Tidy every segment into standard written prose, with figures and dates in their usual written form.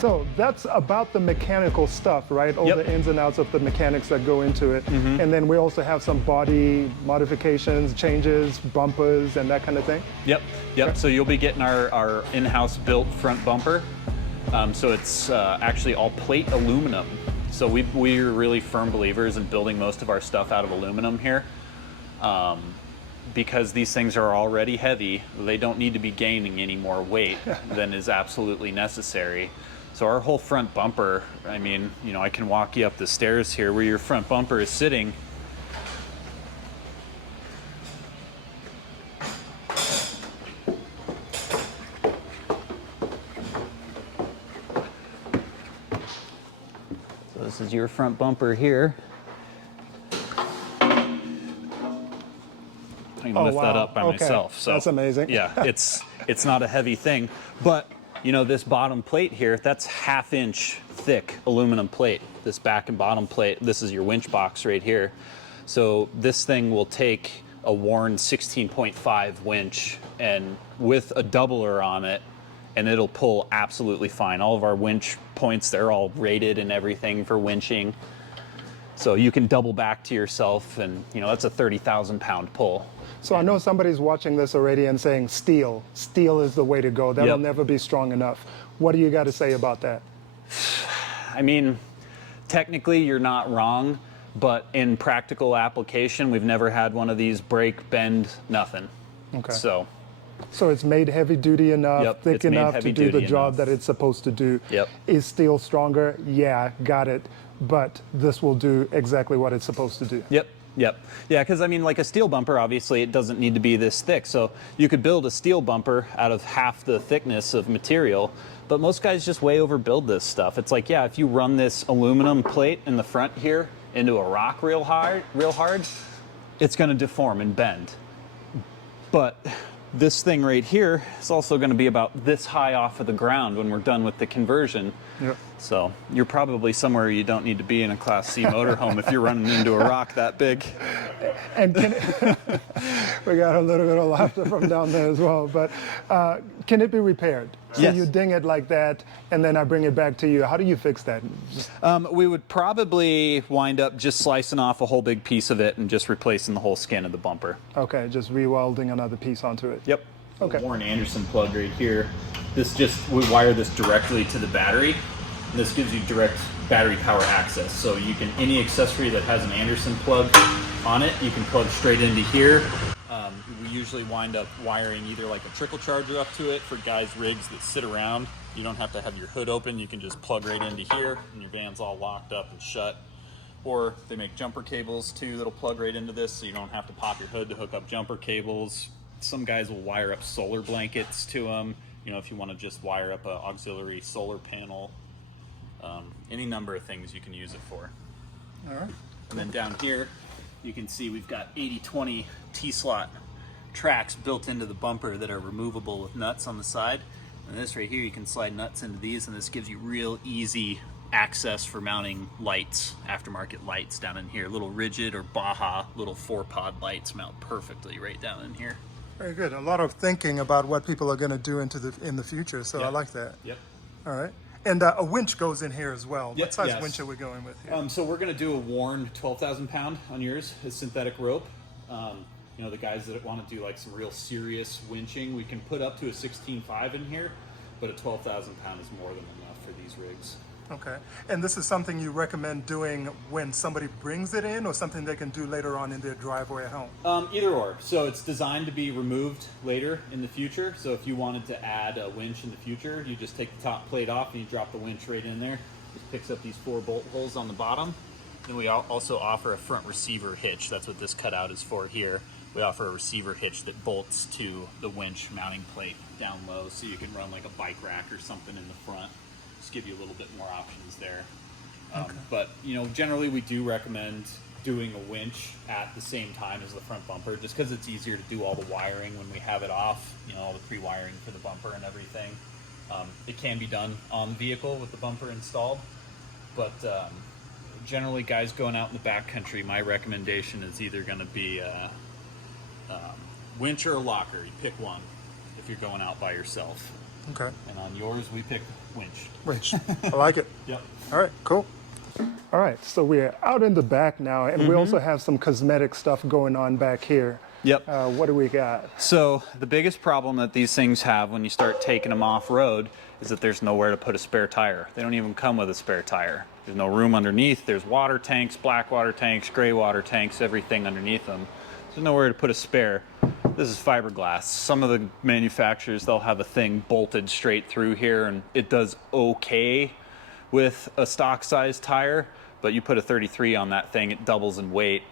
So that's about the mechanical stuff, right? All the ins and outs of the mechanics that go into it. And then we also have some body modifications, changes, bumpers, and that kind of thing. Yep. Okay. So you'll be getting our in-house built front bumper. So it's actually all plate aluminum. So we're really firm believers in building most of our stuff out of aluminum here. Because these things are already heavy, they don't need to be gaining any more weight than is absolutely necessary. So our whole front bumper, I mean, you know, I can walk you up the stairs here where your front bumper is sitting. So this is your front bumper here. I can lift that up by myself. So that's amazing. Yeah, it's not a heavy thing, but you know, this bottom plate here, that's 1/2 inch thick aluminum plate. This back and bottom plate, this is your winch box right here. So this thing will take a worn 16.5 winch and with a doubler on it, and it'll pull absolutely fine. All of our winch points, they're all rated and everything for winching. So you can double back to yourself, and you know, that's a 30,000 pound pull. So I know somebody's watching this already and saying steel is the way to go. That'll never be strong enough. What do you got to say about that? I mean, technically you're not wrong, but in practical application, we've never had one of these break, bend, nothing. Okay. So it's made heavy duty enough, thick enough to do the job that it's supposed to do. Is steel stronger? Yeah, got it. But this will do exactly what it's supposed to do. Yeah, because I mean, like a steel bumper, obviously it doesn't need to be this thick. So you could build a steel bumper out of half the thickness of material, but most guys just way overbuild this stuff. It's like, yeah, if you run this aluminum plate in the front here into a rock real hard, it's gonna deform and bend. But this thing right here is also gonna be about this high off of the ground when we're done with the conversion. So you're probably somewhere you don't need to be in a Class C motorhome if you're running into a rock that big. And we got a little bit of laughter from down there as well, but can it be repaired? So Yes. you ding it like that, and then I bring it back to you. How do you fix that? We would probably wind up just slicing off a whole big piece of it and just replacing the whole skin of the bumper. Okay, just re-welding another piece onto it. Yep. Okay. Warren Anderson plug right here. We wire this directly to the battery. This gives you direct battery power access. So you can, any accessory that has an Anderson plug on it, you can plug straight into here. We usually wind up wiring either like a trickle charger up to it for guys' rigs that sit around. You don't have to have your hood open. You can just plug right into here and your van's all locked up and shut. Or they make jumper cables too that'll plug right into this, so you don't have to pop your hood to hook up jumper cables. Some guys will wire up solar blankets to them. You know, if you want to just wire up an auxiliary solar panel. Any number of things you can use it for. All right. And then down here, you can see we've got 80/20 T-slot tracks built into the bumper that are removable with nuts on the side. And this right here, you can slide nuts into these, and this gives you real easy access for mounting lights, aftermarket lights down in here. Little Rigid or Baja little 4-pod lights mount perfectly right down in here. Very good. A lot of thinking about what people are going to do in the future, so I like that. Yep. All right. And a winch goes in here as well. Yep, What size yes. winch are we going with here? So we're going to do a worn 12,000 pound on yours, a synthetic rope. You know, the guys that want to do like some real serious winching, we can put up to a 16.5 in here, but a 12,000 pound is more than enough for these rigs. Okay. And this is something you recommend doing when somebody brings it in, or something they can do later on in their driveway at home? Either or. So it's designed to be removed later in the future. So if you wanted to add a winch in the future, you just take the top plate off and you drop the winch right in there. It picks up these 4 bolt holes on the bottom. Then we also offer a front receiver hitch. That's what this cutout is for here. We offer a receiver hitch that bolts to the winch mounting plate down low, so you can run like a bike rack or something in the front. Just give you a little bit more options there. But you know, generally we do recommend doing a winch at the same time as the front bumper, just because it's easier to do all the wiring when we have it off, you know, all the pre-wiring for the bumper and everything. It can be done on the vehicle with the bumper installed, but generally guys going out in the backcountry, my recommendation is either going to be winch or a locker. You pick one. if you're going out by yourself. Okay. And on yours, we picked Winch. Winch. I like it. Yep. All right, cool. All right, so we're out in the back now, and we also have some cosmetic stuff going on back here. Yep. What do we got? So the biggest problem that these things have when you start taking them off-road is that there's nowhere to put a spare tire. They don't even come with a spare tire. There's no room underneath. There's water tanks, black water tanks, gray water tanks, everything underneath them. There's nowhere to put a spare. This is fiberglass. Some of the manufacturers, they'll have a thing bolted straight through here, and it does okay with a stock size tire, but you put a 33 on that thing, it doubles in weight,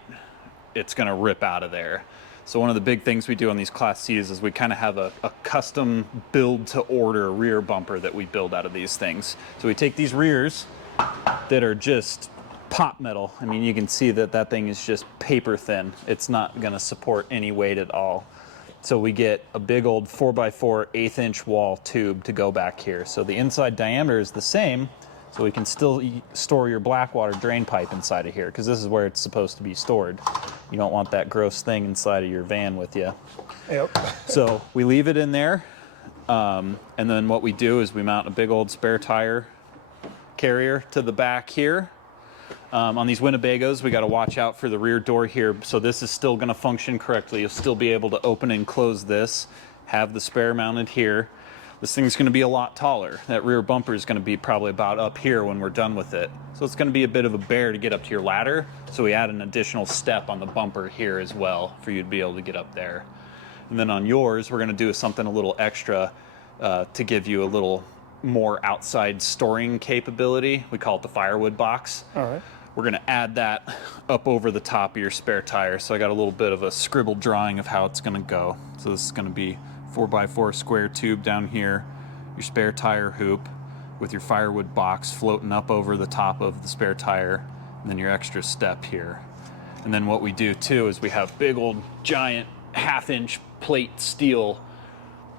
it's gonna rip out of there. So one of the big things we do on these Class Cs is we kind of have a custom build to order rear bumper that we build out of these things. So we take these rears that are just pop metal. I mean, you can see that that thing is just paper thin. It's not gonna support any weight at all. So we get a big old 4x4 1/8" wall tube to go back here. So the inside diameter is the same, so we can still store your black water drain pipe inside of here, because this is where it's supposed to be stored. You don't want that gross thing inside of your van with you. Yep. So we leave it in there, and then what we do is we mount a big old spare tire carrier to the back here. On these Winnebagos, we got to watch out for the rear door here. So this is still going to function correctly. You'll still be able to open and close this, have the spare mounted here. This thing's going to be a lot taller. That rear bumper is going to be probably about up here when we're done with it. So it's going to be a bit of a bear to get up to your ladder. So we add an additional step on the bumper here as well for you to be able to get up there. And then on yours, we're going to do something a little extra to give you a little more outside storing capability. We call it the firewood box. All right. We're going to add that up over the top of your spare tire. So I got a little bit of a scribbled drawing of how it's going to go. So this is going to be 4x4 square tube down here, your spare tire hoop with your firewood box floating up over the top of the spare tire, and then your extra step here. And then what we do too is we have big old giant 1/2" plate steel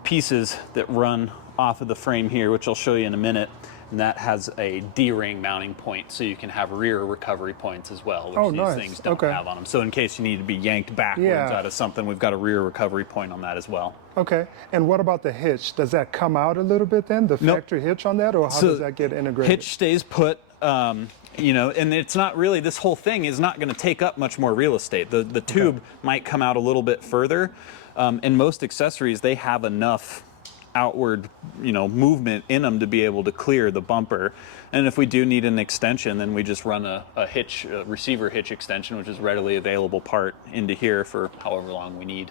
pieces that run off of the frame here, which I'll show you in a minute. And that has a D-ring mounting point, so you can have rear recovery points as well, which these things don't have on them. So in case you need to be yanked backwards out of something, we've got a rear recovery point on that as well. Okay. And what about the hitch? Does that come out a little bit then, the factory hitch on that, or how does that get integrated? Hitch stays put, you know, and it's not really, this whole thing is not going to take up much more real estate. The tube might come out a little bit further. And most accessories, they have enough outward, you know, movement in them to be able to clear the bumper. And if we do need an extension, then we just run a hitch, a receiver hitch extension, which is readily available part into here for however long we need.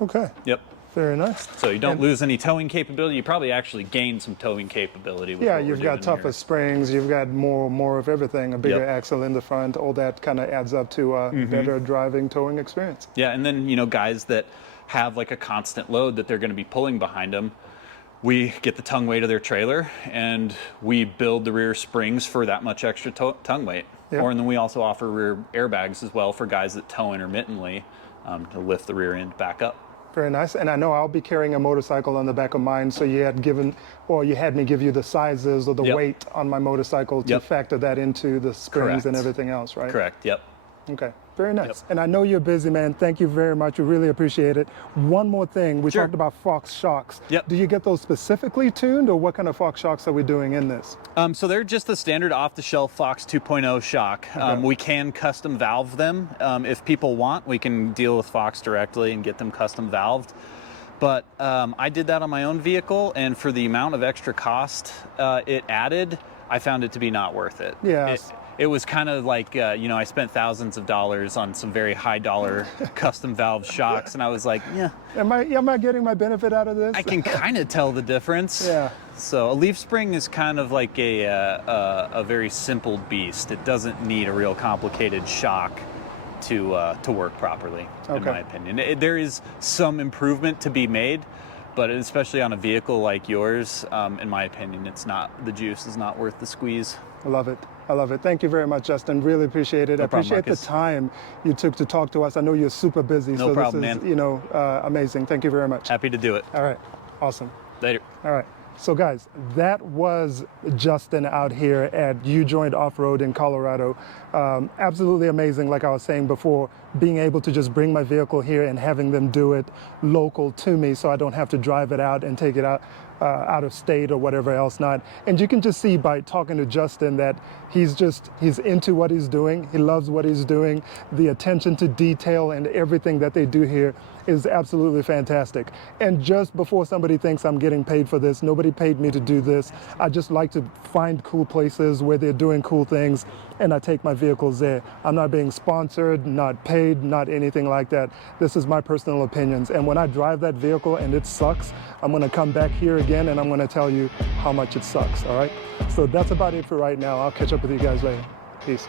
Okay. Yep. Very nice. So you don't lose any towing capability. You probably actually gain some towing capability. With what you've we're got doing tougher here. springs, you've got more of everything, a bigger axle in the front, all that kind of adds up to a better driving towing experience. Yeah, and then, you know, guys that have like a constant load that they're going to be pulling behind them, we get the tongue weight of their trailer and we build the rear springs for that much extra tongue weight. Yep. And then we also offer rear airbags as well for guys that tow intermittently to lift the rear end back up. Very nice. And I know I'll be carrying a motorcycle on the back of mine, so you had me give you the sizes or the weight on my motorcycle to factor that into the springs and everything else, right? Correct, yep. Okay, very nice. And I know you're busy, man. Thank you very much. We really appreciate it. One more thing, we talked about Fox shocks. Yep. Do you get those specifically tuned, or what kind of Fox shocks are we doing in this? So they're just the standard off-the-shelf Fox 2.0 shock. We can custom valve them. If people want, we can deal with Fox directly and get them custom valved. But I did that on my own vehicle, and for the amount of extra cost it added, I found it to be not worth it. Yes. It was kind of like, you know, I spent thousands of dollars on some very high dollar custom valve shocks, and I was like, yeah. Am I getting my benefit out of this? I can kind of tell the difference. Yeah. So a leaf spring is kind of like a very simple beast. It doesn't need a real complicated shock to work properly, in my opinion. There is some improvement to be made, but especially on a vehicle like yours, in my opinion, the juice is not worth the squeeze. I love it. I love it. Thank you very much, Justin. Really appreciate it. I appreciate the time you took to talk to us. I know you're super busy, no problem, this is, you know, amazing. Thank you very much. Happy to do it. All right. Awesome. Later. All right. So guys, that was Justin out here at UJOINT Off-Road in Colorado. Absolutely amazing, like I was saying before. being able to just bring my vehicle here and having them do it local to me so I don't have to drive it out and take it out of state or whatever else not. And you can just see by talking to Justin that he's into what he's doing. He loves what he's doing. The attention to detail and everything that they do here is absolutely fantastic. And just before somebody thinks I'm getting paid for this, nobody paid me to do this. I just like to find cool places where they're doing cool things, and I take my vehicles there. I'm not being sponsored, not paid, not anything like that. This is my personal opinions. And when I drive that vehicle and it sucks, I'm gonna come back here again and I'm gonna tell you how much it sucks, all right? So that's about it for right now. I'll catch up with you guys later. Peace.